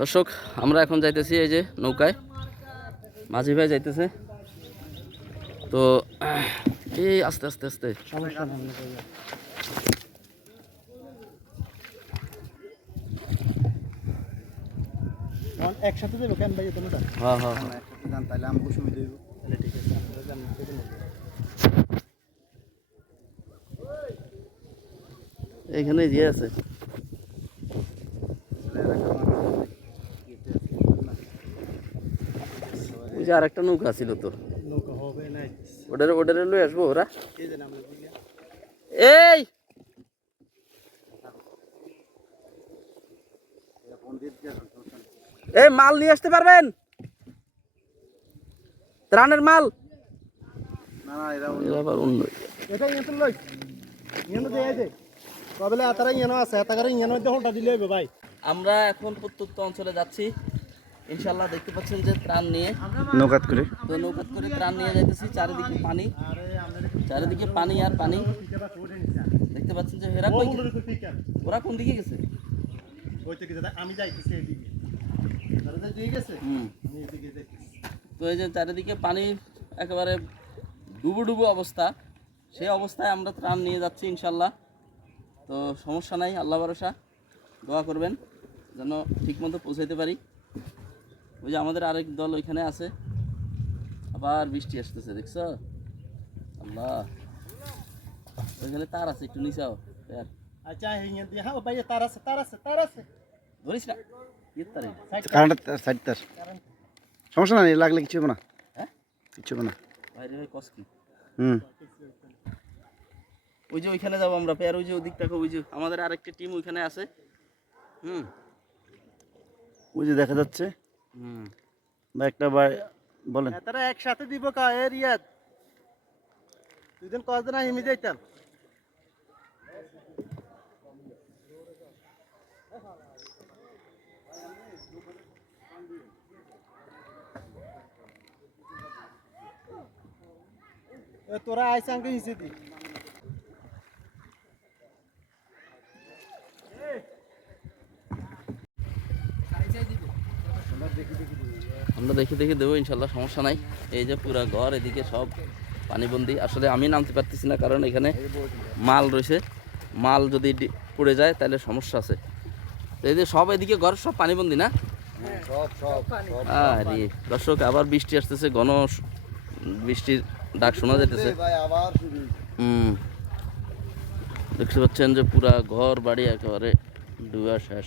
দর্শক আমরা এখন যাইতেছি এই যে নৌকায়। মাঝি ভাই যাইতেছে। তো এই আস্তে আস্তে আস্তে। এখন একসাথে যাব কেন ভাই? তোমরা হ্যাঁ হ্যাঁ হ্যাঁ। একসাথে যান তাহলে আমাকে সুবিধা হইব তাহলে ঠিক আছে আমরা যান সেদিন এইখানে দিয়ে আছে। যে আর একটা নৌকা ছিল তো ওটারে ওটারে লই আসব ওরা। এই এই! মাল নিয়ে আসতে পারবেন? ত্রাণের মাল? আমরা এখন প্রত্যন্ত অঞ্চলে যাচ্ছি। ইনশাল্লাহ দেখতে পাচ্ছেন যে ত্রাণ নিয়ে নৌকাত করে। তো নৌকাত করে ত্রাণ নিয়ে যাইতেছি চারিদিকে পানি। চারিদিকে পানি আর পানি। দেখতে পাচ্ছেন যে এরা কই ওরা কোন দিকে গেছে? আমি যাইতেছি এদিকে তো এই যে চারিদিকে পানি একেবারে ডুবো ডুবো অবস্থা সেই অবস্থায় আমরা ত্রাণ নিয়ে যাচ্ছি ইনশাল্লাহ তো সমস্যা নাই আল্লাহ ভরসা। দোয়া করবেন যেন ঠিকমতো পৌঁছাইতে পারি। ওই যে আমাদের আরেক দল ওইখানে আছে। আবার বৃষ্টি আসতেছে দেখছ? আল্লাহ। ওইখানে তার আছে একটু নিচাও আচ্ছা দিয়ে হ্যাঁ ভাই তার আছে তার আছে তার আছে। ধরিস না। তার কারেন্ট সাইড তার সমস্যা নাই লাগলে কিছু হবে না। হ্যাঁ? কিছু হবে না। বাইরে কস কি? হুম। ওই যে ওইখানে যাব আমরা পেয়ার ওই যে ওই যে আমাদের আরেকটা টিম ওইখানে আছে। হুম। ওই যে দেখা যাচ্ছে বা একটা বা বলেন। তারা একসাথে দিব কা এ রিয়াদ। দুদিন কদিন হিমি যাইতাম। এ তোরা আইস আঙ্কে আমরা দেখে দেখে দেবো, ইনশাল্লাহ সমস্যা নাই। এই যে পুরা ঘর, এদিকে সব পানিবন্দি। আসলে আমি নামতে পারতেছি না, কারণ এখানে মাল রয়েছে। মাল যদি পড়ে যায়, তাহলে সমস্যা আছে। এই যে সব এদিকে ঘর, সব পানিবন্দি না? আরে দর্শক, আবার বৃষ্টি আসতেছে, ঘন বৃষ্টির ডাক শোনা যাইতেছে। হুম। দেখতে পাচ্ছেন যে পুরা ঘর বাড়ি একেবারে ডুবা শেষ।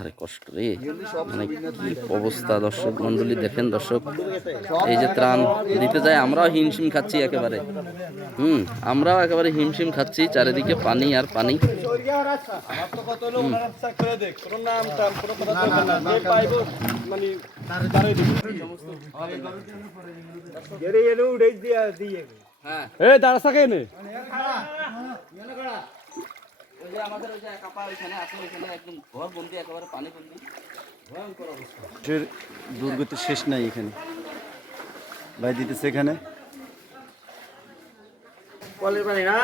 আরে কষ্ট রে। মানে কি অবস্থা দর্শক মন্ডলী দেখেন দর্শক এই যে ত্রাণ দিতে যায় আমরাও হিমশিম খাচ্ছি একেবারে। হুম আমরাও একেবারে হিমশিম খাচ্ছি চারিদিকে পানি আর পানি। হ্যাঁ এ দাঁড়া থাকে যে আমাদের ওই যে কাপা ওইখানে আছে ওইখানে একদম ঘর বন্দি একেবারে পানি বন্দি। ভয়ঙ্কর অবস্থা। দুর্গতি শেষ নাই এখানে। ভাই দিতেছে এখানে। কলের পানি না?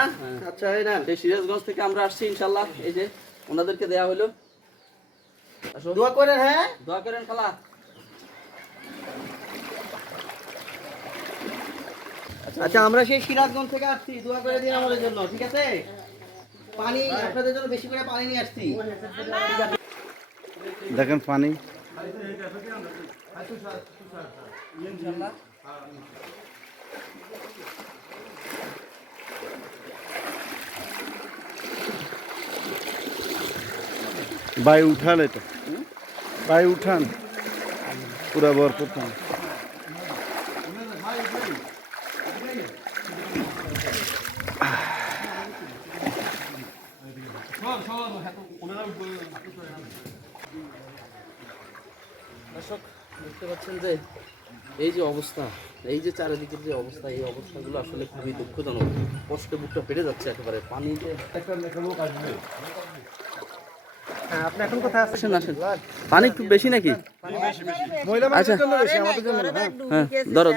আচ্ছা এই না সেই সিরাজগঞ্জ থেকে আমরা আসছি ইনশাল্লাহ। এই যে ওনাদেরকে দেয়া হলো। দোয়া করেন হ্যাঁ? দোয়া করেন খালা। আচ্ছা আমরা সেই সিরাজগঞ্জ থেকে আসছি। দোয়া করে দিন আমাদের জন্য ঠিক আছে? পানি পানি নিয়ে আসছি। দেখেন পানি। উঠান এটা। ভাই উঠান। পুরা দর্শক দেখতে পাচ্ছেন যে এই যে অবস্থা এই যে চারিদিকের যে অবস্থা এই অবস্থাগুলো আসলে খুবই দুঃখজনক। কষ্টে বুকটা পেটে যাচ্ছে একেবারে পানিতে হ্যাঁ আপনি এখন কোথায় আছেন? আসেন আসেন। পানি একটু বেশি নাকি? আচ্ছা। হ্যাঁ হ্যাঁ ধরো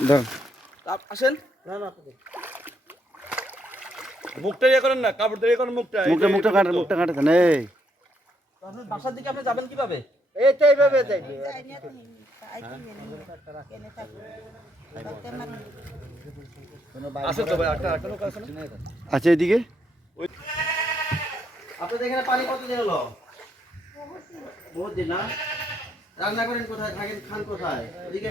ধরো আসেন। মুখটা ইয়ে করেন না কাপড় দিয়ে ইয়ে করেন মুখটা মুখটা মুখটা কাটে মুখটা কাটে এই। আপনার বাসার দিকে আপনি যাবেন কীভাবে? এইটা এইভাবে যাইবে আছে তো ভাই একটা একটা লোক আছে না? আচ্ছা এদিকে? আপনাদের এখানে পানি কতদিন হলো? বহুত দিন না? রান্না করেন কোথায়? থাকেন খান কোথায়? এদিকে।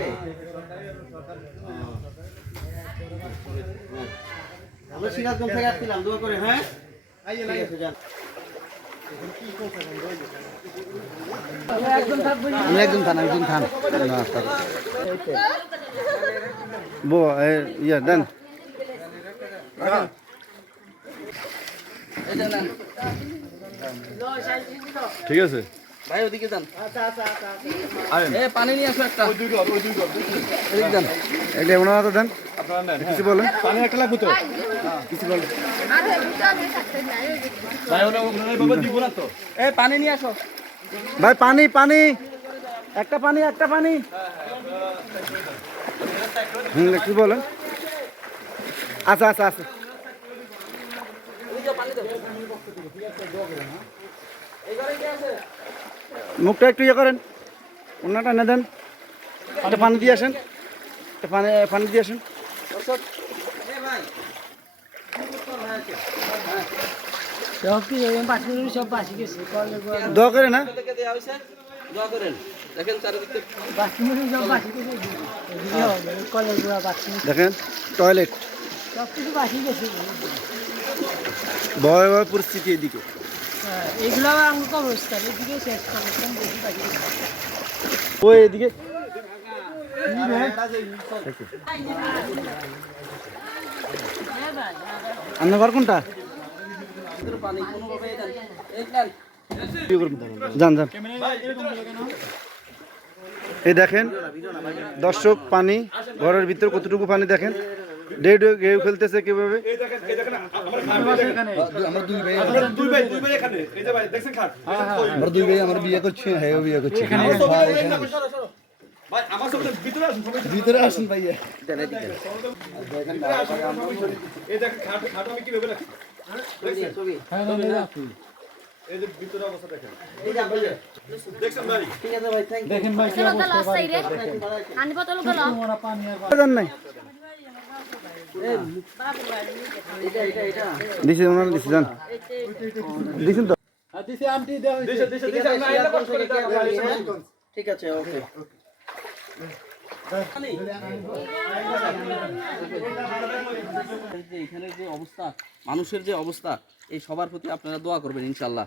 হ্যাঁ। আমরা সিরাজগঞ্জ থেকে আসছিলাম দোয়া করে হ্যাঁ? যান। আমি একজন একজন বো ইয়া দেন। ঠিক আছে। ভাই ওদিকে যান। এ পানি নিয়ে আসো একটা। এটা ওনার হাতে দেন। কিছু বলেন? পানি একটা লাগবে তো। পানি নিয়ে আসো। ভাই পানি পানি। একটা পানি একটা পানি। হুম কি বলেন। আচ্ছা আচ্ছা আচ্ছা মুখটা একটু ইয়ে করেন। ওনাটা এনে দেন। একটা পানি দিয়ে আসেন। একটা পানি পানি দিয়ে আসেন দর্শক এ ভাই সব দোয়া করেন দেখেন টয়লেট বাসি গেছে পরিস্থিতি এদিকে। হ্যাঁ, এগুলো কবরস্থান এদিকে ওই এদিকে। আপনার ঘর কোনটা ভিতরে পানি কোনোভাবে দেন এই নেন যান যান। এই দেখেন দর্শক পানি ঘরের ভিতরে কতটুকু পানি দেখেন? ডেউ গেউ খেলতেছে কীভাবে? এই দেখেন এই দেখেন আমার দুই ভাই আমরা দুই ভাই দুই ভাই এখানে। এই যে ভাই দেখছেন খাট? আমার দুই ভাই আমার বিয়ে করছে হ্যাঁ বিয়ে করছে। ভাই আমার সব ভিতরে আসুন ভাইয়া। দেখেন খাট খাট আমি কীভাবে রাখি দেখছেন ছবি এই যে ভিতরে অবস্থা দেখেন। ভাই। ঠিক আছে ভাই আনি বোতল গেল। জান নাই? এটা এটা এটা দিছি ওনারা দিছি দিছেন তো? দেশে দেশে ঠিক আছে কে হ্যাঁ? ঠিক ওকে। এখানে যে অবস্থা মানুষের যে অবস্থা এই সবার প্রতি আপনারা দোয়া করবেন ইনশাল্লাহ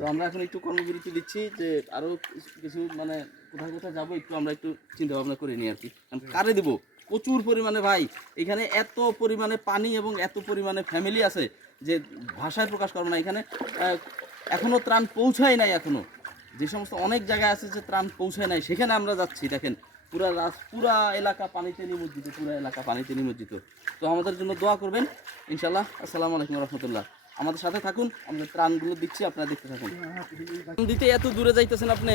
তো আমরা এখন একটু কর্মবিরতি দিচ্ছি যে আরও কিছু- মানে কোথায় কোথায় যাব একটু আমরা একটু চিন্তা ভাবনা করে নিই আর কি। কারে দেবো? প্রচুর পরিমাণে ভাই এখানে এত পরিমাণে পানি এবং এত পরিমাণে ফ্যামিলি আছে যে ভাষায় প্রকাশ করব না। এখানে এখনও ত্রাণ পৌঁছায় নাই এখনও। যে সমস্ত অনেক জায়গায় আছে যে ত্রাণ পৌঁছায় নাই সেখানে আমরা যাচ্ছি দেখেন। পুরা রাস পুরা এলাকা পানিতে নিমজ্জিত, পুরা এলাকা পানিতে নিমজ্জিত। তো আমাদের জন্য দোয়া করবেন ইনশাল্লাহ আসসালামু আলাইকুম রহমতুল্লাহ। আমাদের সাথে থাকুন, আমাদের ত্রাণগুলো দিচ্ছি, আপনারা দেখতে থাকুন। দিতে এত দূরে যাইতেছেন আপনি?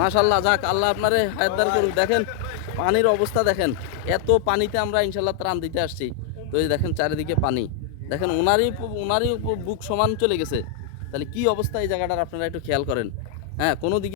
মাশাল্লাহ যাক, আল্লাহ আপনারে হায়াতদার করুক। দেখেন, পানির অবস্থা দেখেন, এত পানিতে আমরা ইনশাল্লাহ ত্রাণ দিতে আসছি। তো এই দেখেন চারিদিকে পানি। দেখেন ওনারই ওনারই বুক সমান চলে গেছে। তাহলে কি অবস্থা এই জায়গাটার, আপনারা একটু খেয়াল করেন। হ্যাঁ কোনো দিকে